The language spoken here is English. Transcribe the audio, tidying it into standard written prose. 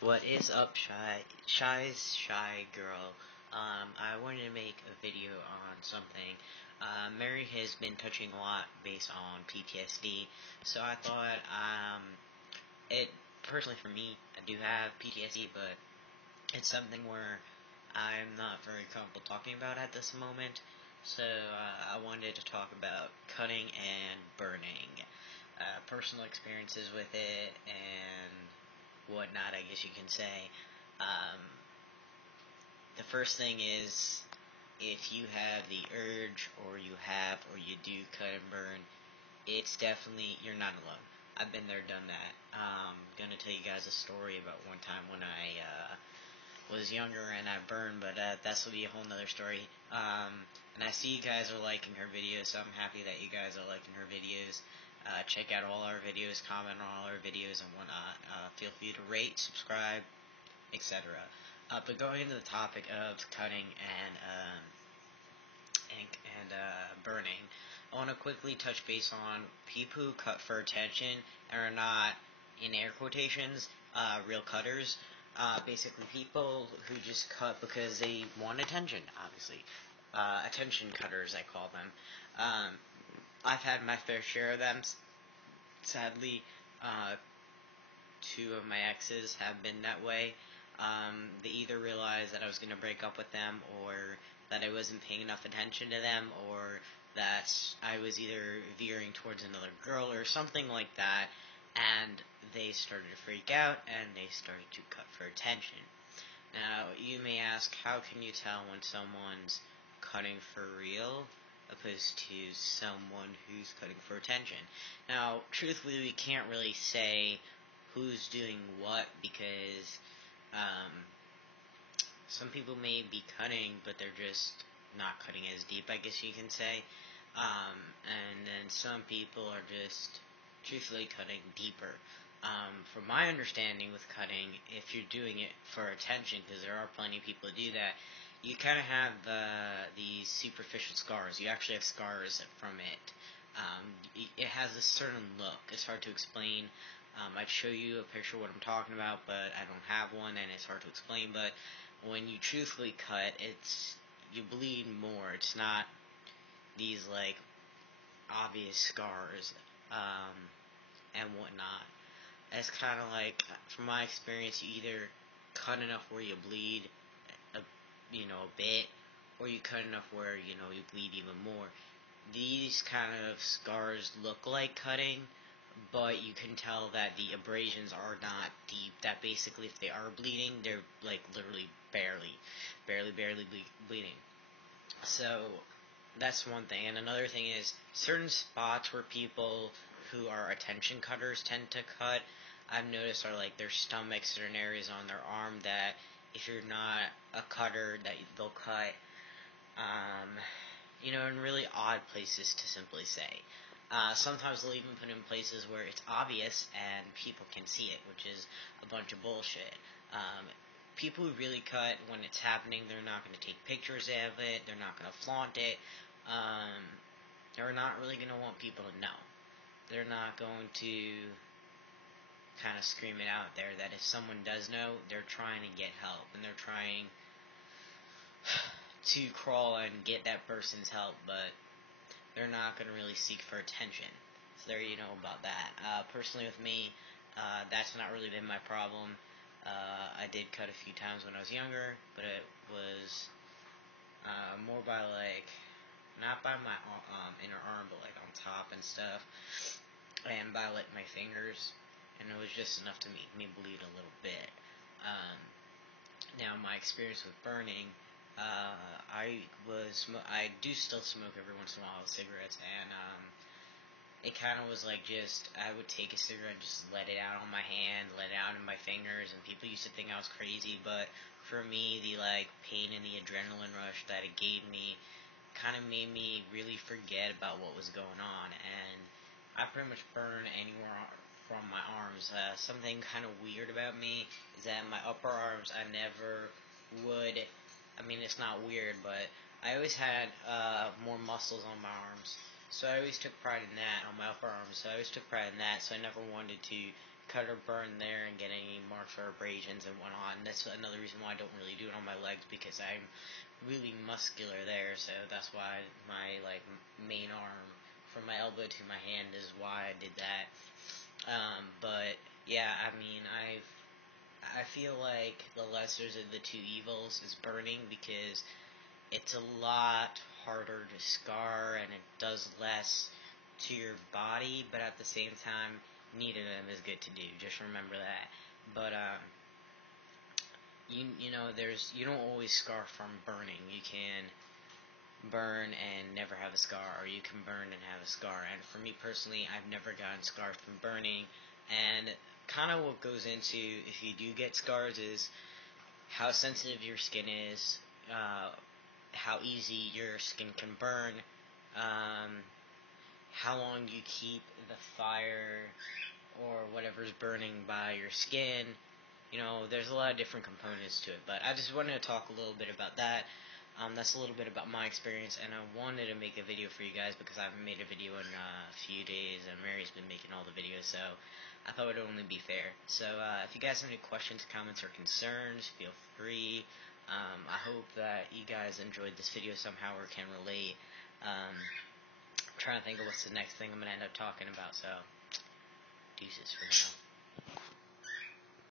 What is up, shy girl? I wanted to make a video on something. Mary has been touching a lot based on PTSD, so I thought, it personally for me, I do have PTSD, but it's something where I'm not very comfortable talking about at this moment. So I wanted to talk about cutting and burning, personal experiences with it, and whatnot, I guess you can say. Um, the first thing is, if you have the urge, or you do cut and burn, it's definitely, you're not alone. I've been there, done that. Gonna tell you guys a story about one time when I was younger and I burned, but that's will be a whole nother story. And I see you guys are liking her videos, so I'm happy that you guys are liking her videos. Check out all our videos, comment on all our videos and whatnot. Feel free to rate, subscribe, etc. But going into the topic of cutting and burning, I want to quickly touch base on people who cut for attention and are not, in air quotations, real cutters. Basically, people who just cut because they want attention, obviously. Attention cutters, I call them. I've had my fair share of them. Sadly, two of my exes have been that way. They either realized that I was going to break up with them, or that I wasn't paying enough attention to them, or that I was either veering towards another girl or something like that, and they started to freak out and they started to cut for attention. Now, you may ask, how can you tell when someone's cutting for real opposed to someone who's cutting for attention? Now, truthfully, we can't really say who's doing what, because um, some people may be cutting, but they're just not cutting as deep, I guess you can say. And then some people are just truthfully cutting deeper. From my understanding with cutting, if you're doing it for attention, because there are plenty of people who do that, you kind of have these superficial scars. You actually have scars from it. It has a certain look. It's hard to explain. I'd show you a picture of what I'm talking about, but I don't have one, and it's hard to explain. But when you truthfully cut, you bleed more. It's not these like obvious scars and whatnot. It's kind of like, from my experience, you either cut enough where you bleed a, a bit, or you cut enough where you bleed even more. These kind of scars look like cutting, but you can tell that the abrasions are not deep. That basically, if they are bleeding, they're like literally barely bleeding. So that's one thing. And another thing is, certain spots where people who are attention cutters tend to cut, I've noticed, are like their stomach, certain areas on their arm that if you're not a cutter, that they'll cut, in really odd places, to simply say. Sometimes they'll even put in places where it's obvious and people can see it, which is a bunch of bullshit. People who really cut when it's happening, they're not going to take pictures of it, they're not going to flaunt it, they're not really going to want people to know. They're not going to kind of scream it out there that if someone does know, they're trying to get help, and they're trying to crawl and get that person's help, but they're not going to really seek for attention. So there you know about that. Personally with me, that's not really been my problem. I did cut a few times when I was younger, but it was more by like, not by my inner arm, but like on top and stuff, and by like my fingers, and it was just enough to make me bleed a little bit. Now my experience with burning, I do still smoke every once in a while with cigarettes, and it kind of was like, just, I would take a cigarette and just let it out on my hand, let it out in my fingers, and people used to think I was crazy, but for me, the like pain and the adrenaline rush that it gave me kind of made me really forget about what was going on, and I pretty much burn anywhere from my arms. Something kind of weird about me is that my upper arms, I never would, I mean, it's not weird, but I always had more muscles on my arms, so I always took pride in that, on my upper arms, so I always took pride in that, so I never wanted to cut or burn there and get any marks or abrasions and whatnot. And that's another reason why I don't really do it on my legs, because I'm really muscular there. So that's why my main arm from my elbow to my hand is why I did that. But yeah, I mean, I feel like the lessers of the two evils is burning, because it's a lot harder to scar and it does less to your body, but at the same time, neither of them is good to do. Just remember that. But you don't always scar from burning. You can burn and never have a scar, or you can burn and have a scar. And for me personally, I've never gotten scars from burning. And kind of what goes into if you do get scars is how sensitive your skin is, how easy your skin can burn, how long you keep the fire or whatever's burning by your skin. There's a lot of different components to it, but I just wanted to talk a little bit about that. That's a little bit about my experience, and I wanted to make a video for you guys because I haven't made a video in a few days, and Mary's been making all the videos, so I thought it would only be fair. So if you guys have any questions, comments, or concerns, feel free. I hope that you guys enjoyed this video somehow or can relate. I'm trying to think of what's the next thing I'm going to end up talking about, so deuces for now.